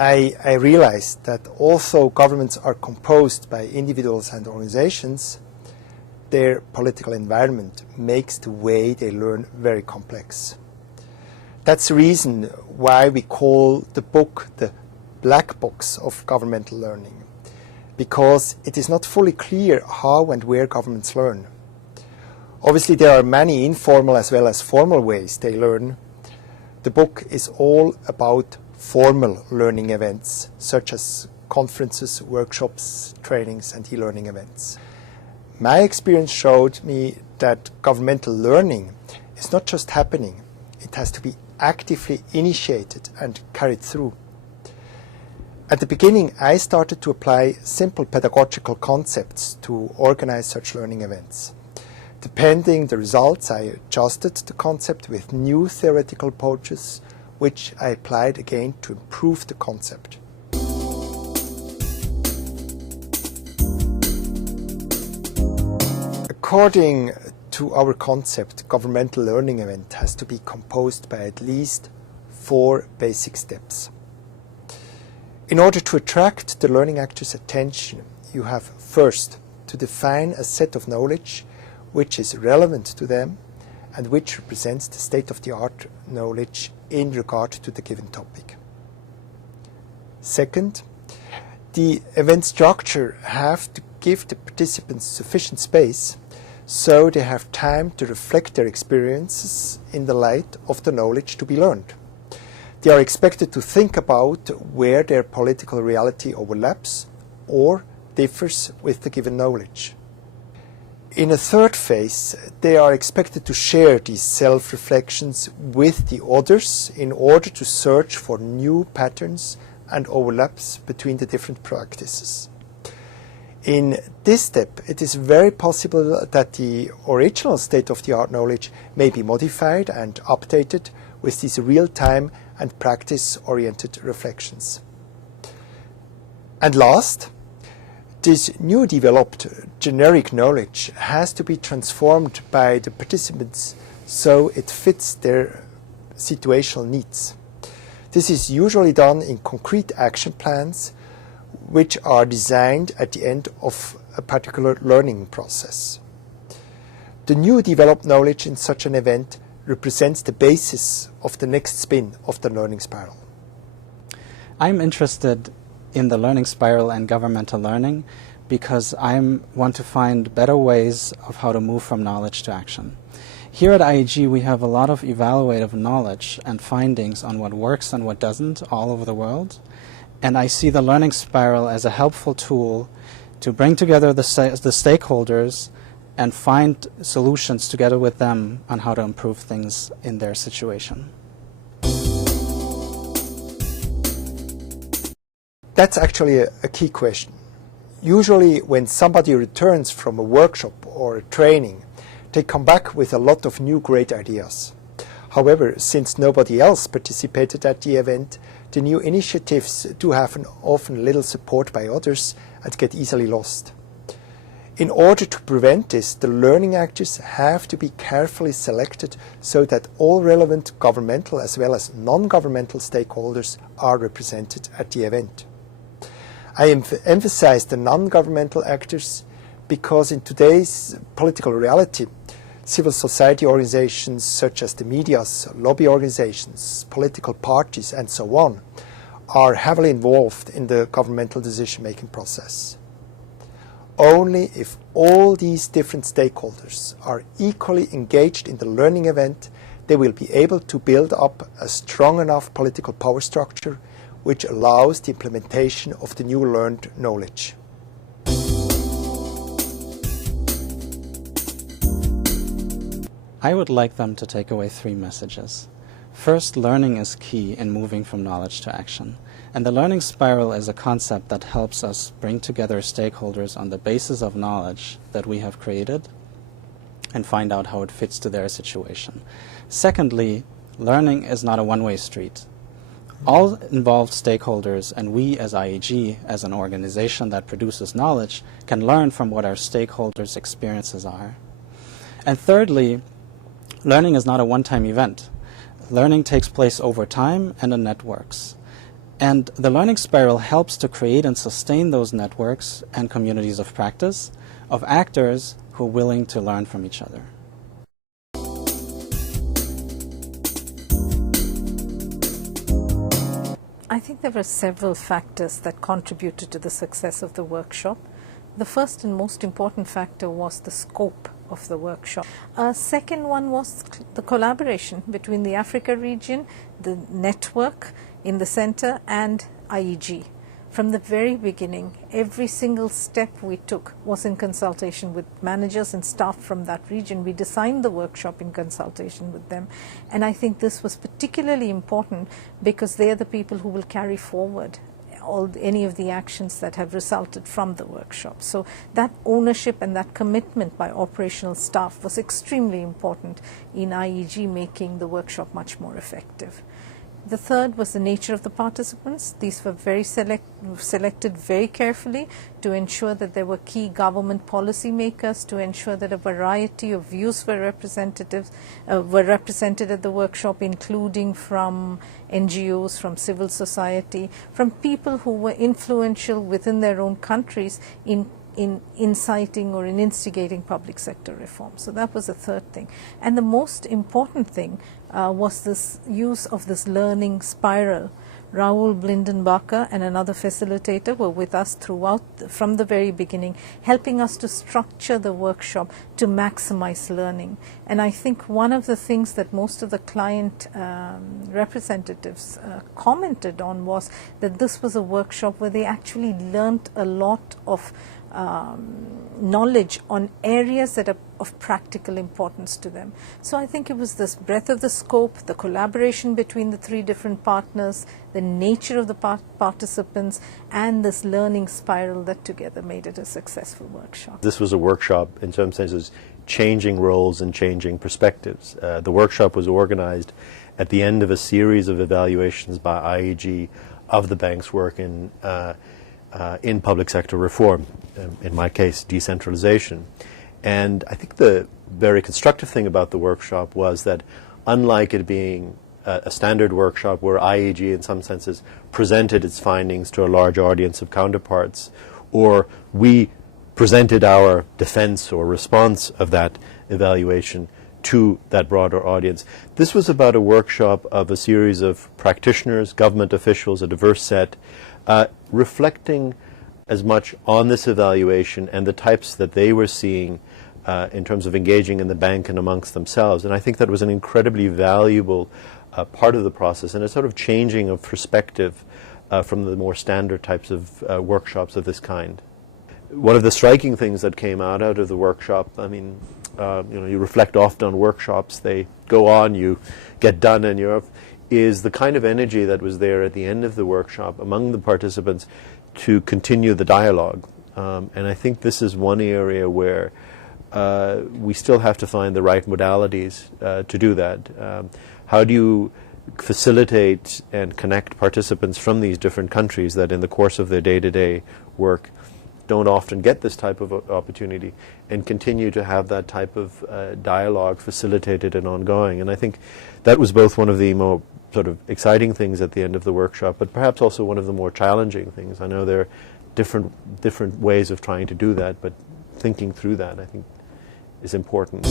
I realized that although governments are composed by individuals and organizations, their political environment makes the way they learn very complex. That's the reason why we call the book the black box of governmental learning, because it is not fully clear how and where governments learn. Obviously, there are many informal as well as formal ways they learn. The book is all about formal learning events, such as conferences, workshops, trainings, and e-learning events. My experience showed me that governmental learning is not just happening, it has to be actively initiated and carried through. At the beginning, I started to apply simple pedagogical concepts to organize such learning events. Depending the results, I adjusted the concept with new theoretical approaches, which I applied again to improve the concept. According to our concept, governmental learning event has to be composed by at least 4 basic steps. In order to attract the learning actors' attention, you have first to define a set of knowledge which is relevant to them and which represents the state-of-the-art knowledge in regard to the given topic. Second, the event structure have to give the participants sufficient space so they have time to reflect their experiences in the light of the knowledge to be learned. They are expected to think about where their political reality overlaps or differs with the given knowledge. In a third phase, they are expected to share these self-reflections with the others in order to search for new patterns and overlaps between the different practices. In this step, it is very possible that the original state-of-the-art knowledge may be modified and updated with these real-time and practice-oriented reflections. And last, this new developed generic knowledge has to be transformed by the participants so it fits their situational needs. This is usually done in concrete action plans which are designed at the end of a particular learning process. The new developed knowledge in such an event represents the basis of the next spin of the learning spiral. I'm interested in the learning spiral and governmental learning because I want to find better ways of how to move from knowledge to action. Here at IEG we have a lot of evaluative knowledge and findings on what works and what doesn't all over the world, and I see the learning spiral as a helpful tool to bring together the stakeholders and find solutions together with them on how to improve things in their situation. That's actually a key question. Usually when somebody returns from a workshop or a training, they come back with a lot of new great ideas. However, since nobody else participated at the event, the new initiatives do have often little support by others and get easily lost. In order to prevent this, the learning actors have to be carefully selected so that all relevant governmental as well as non-governmental stakeholders are represented at the event. I emphasize the non-governmental actors because in today's political reality, civil society organizations such as the medias, lobby organizations, political parties and so on are heavily involved in the governmental decision-making process. Only if all these different stakeholders are equally engaged in the learning event, they will be able to build up a strong enough political power structure which allows the implementation of the new learned knowledge. I would like them to take away 3 messages. First, learning is key in moving from knowledge to action. And the learning spiral is a concept that helps us bring together stakeholders on the basis of knowledge that we have created and find out how it fits to their situation. Secondly, learning is not a one-way street. All involved stakeholders and we as IEG, as an organization that produces knowledge, can learn from what our stakeholders' experiences are. And thirdly, learning is not a one-time event. Learning takes place over time and in networks. And the learning spiral helps to create and sustain those networks and communities of practice, of actors who are willing to learn from each other. I think there were several factors that contributed to the success of the workshop. The first and most important factor was the scope of the workshop. A second one was the collaboration between the Africa region, the network in the center, and IEG. From the very beginning, every single step we took was in consultation with managers and staff from that region. We designed the workshop in consultation with them. And I think this was particularly important because they are the people who will carry forward any of the actions that have resulted from the workshop. So that ownership and that commitment by operational staff was extremely important in IEG making the workshop much more effective. The third was the nature of the participants. These were very selected very carefully to ensure that there were key government policy makers, to ensure that a variety of views were represented at the workshop, including from NGOs, from civil society, from people who were influential within their own countries in inciting or in instigating public sector reform. So that was the third thing. And the most important thing was this use of this learning spiral. Raoul, Blindenbacher and another facilitator were with us throughout, from the very beginning, helping us to structure the workshop to maximize learning. And I think one of the things that most of the client representatives commented on was that this was a workshop where they actually learnt a lot of knowledge on areas that are of practical importance to them. So I think it was this breadth of the scope, the collaboration between the three different partners, the nature of the participants, and this learning spiral that together made it a successful workshop. This was a workshop, in some senses, changing roles and changing perspectives. The workshop was organized at the end of a series of evaluations by IEG of the bank's work in public sector reform, in my case, decentralization. And I think the very constructive thing about the workshop was that, unlike it being a standard workshop where IEG in some senses presented its findings to a large audience of counterparts, or we presented our defense or response of that evaluation to that broader audience, this was about a workshop of a series of practitioners, government officials, a diverse set, reflecting as much on this evaluation and the types that they were seeing in terms of engaging in the bank and amongst themselves. And I think that was an incredibly valuable part of the process, and a sort of changing of perspective from the more standard types of workshops of this kind. One of the striking things that came out of the workshop, I mean, you reflect often on workshops, they go on, you get done, and is the kind of energy that was there at the end of the workshop among the participants to continue the dialogue. And I think this is one area where we still have to find the right modalities to do that. How do you facilitate and connect participants from these different countries that in the course of their day-to-day work don't often get this type of opportunity, and continue to have that type of dialogue facilitated and ongoing? And I think that was both one of the more sort of exciting things at the end of the workshop, but perhaps also one of the more challenging things. I know there are different ways of trying to do that, but thinking through that, I think, is important.